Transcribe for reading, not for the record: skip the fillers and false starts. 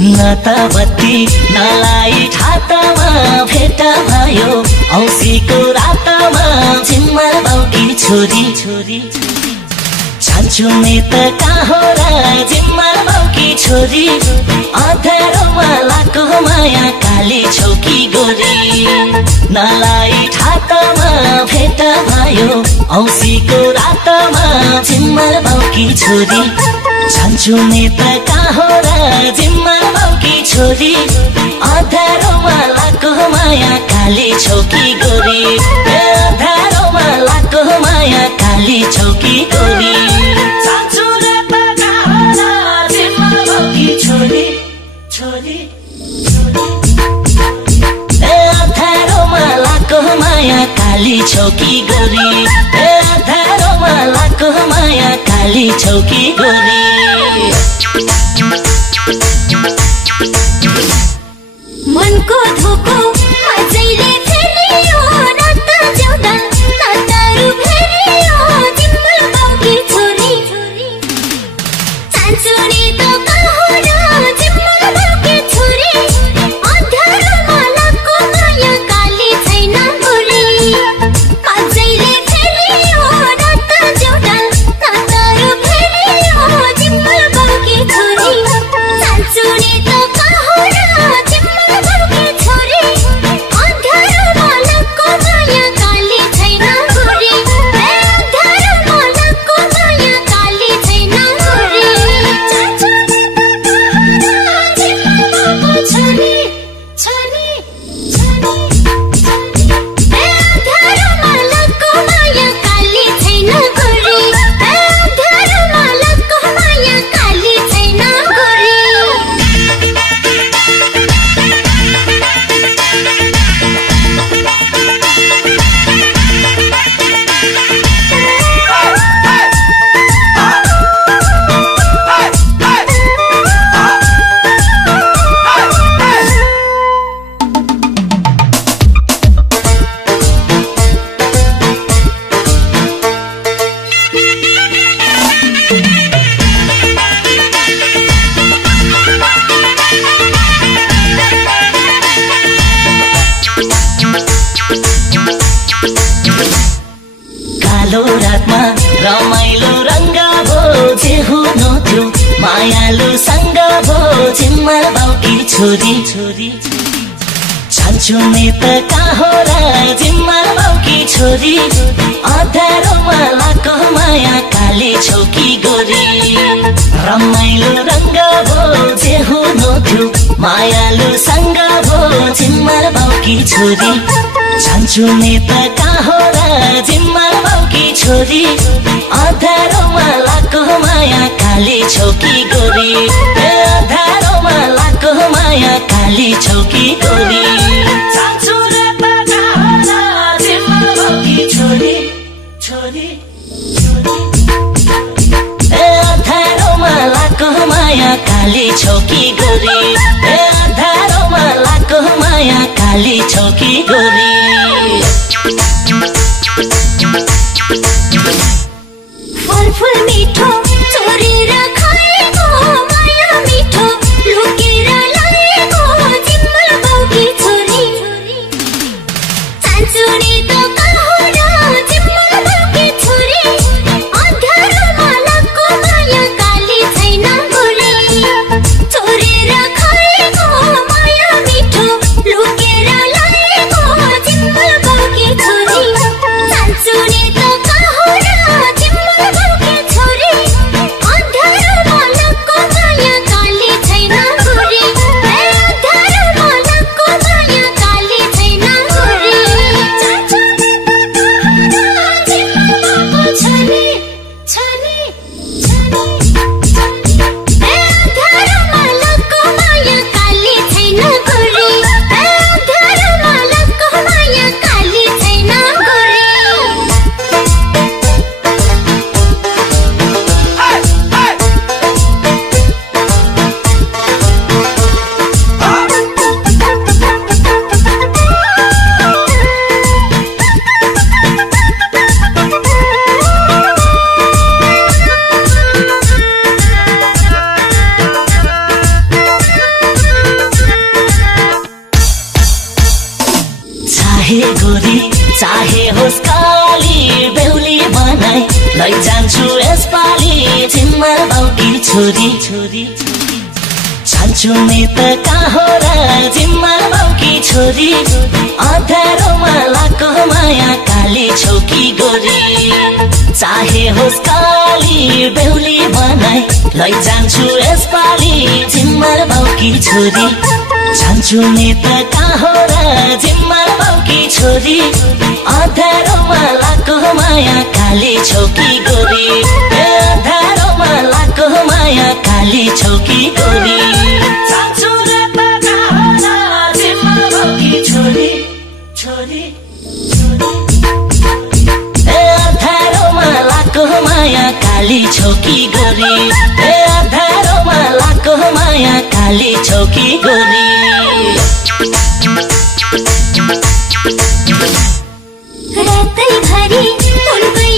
नाताबत्ती नलाई ठातामा भेट भयो औँसीको रातमा झिम्मर बाउकी छोरी जान्छु नि त कहाँ र झिम्मर बाउकी छोरी अँध्यारोमा लाको माया काली छौकी गोरी नलाई ठातामा भेट भयो औँसीको रातमा झिम्मर बाउकी छोरी जान्छु नि त कहाँ र झिम्मर बाउकी छोरी अँध्यारोमा लाको माया काली छौकी गोरी अँध्यारोमा लाको माया काली छौकी गोरी जान्छु नि त कहाँ र झिम्मर बाउकी छोरी अँध्यारोमा लाको माया काली छौकी गोरी अँध्यारोमा लाको माया काली छौकी गोरी मनको धोको अझैले फेरियो नाता ज्याउँदा नातारू फेरियो झिम्मर बाउकी छोरी जान्छु नि त कहाँ र झिम्मर बाउकी छोरी अँध्यारोमा लाको माया काली छैन गोरी अझैले फेरियो नाता ज्याउँदा नातारू फेरियो झिम्मर बाउकी छोरी जान्छु नि त कहाँ र झिम्मर बाउकी छोरी अँध्यारोमा लाको माया काली छैन गोरी अँध्यारोमा लाको माया काली छैन गोरी जान्छु नि त कहाँ र अँध्यारोमा लाको माया काली छैन गोरी अँध्यारोमा लाको माया काली छैन गोरी कालो रातमा रमाइलो रङ्ग भो जे हुनु थियो मायालु सँग भो झिम्मर बाउकी छोरी जान्छु नि त कहाँ र झिम्मर बाउकी छोरी अँध्यारोमा लाको माया काली छौकी गोरी रमाइलो रङ्ग भो जे हुनु थियो मायालु सँग भो झिम्मर बाउकी छोरी जान्छु नि त कहाँ र झिम्मर बाउकी छोरी अँध्यारोमा लाको माया काली छौकी गोरी अँध्यारोमा लाको माया काली छौकी गोरी जान्छु नि त कहाँ र झिम्मर बाउकी छोरी अँध्यारोमा लाको माया काली छौकी गोरी अँध्यारोमा लाको माया काली छौकी गोरी फलफुल मिठो चोरेर खाएको माया मिठो लुकेर ल्याएको झिम्मर बाउकी छोरी जान्छु नि त कहाँ र झिम्मर बाउकी छोरी अँध्यारोमा लाको माया काली छैन गोरी चोरेर खाएको माया मिठो लुकेर ल्याएको झिम्मर बाउकी छोरी जान्छु नि त कहाँ र झिम्मर बाउकी छोरी अँध्यारोमा लाको माया काली छैन गोरी अँध्यारोमा लाको माया काली छैन गोरी चाहे गोरी चाहे होस् काली बेहुली बनाई लैजान्छु यसपालि जिम्मर बाउकी छोरी जान्छु नि त कहाँ र जिम्मर बाउकी छोरी अँध्यारोमा लाको माया काली छौकी गोरी चाहे होस् काली बेहुली बनाई लैजान्छु यसपालि जिम्मर बाउकी छोरी जान्छु नि त कहाँ र जिम्मर बाउकी छोरी अँध्यारोमा लाको माया काली छौकी गोरी अँध्यारोमा लाको माया काली छौकी गोरी जान्छु नि त कहाँ र जिम्मर बाउकी छोरी अँध्यारोमा लाको माया काली छौकी गोरी अँध्यारोमा लाको माया काली छौकी गोरी रातैभरि उनकै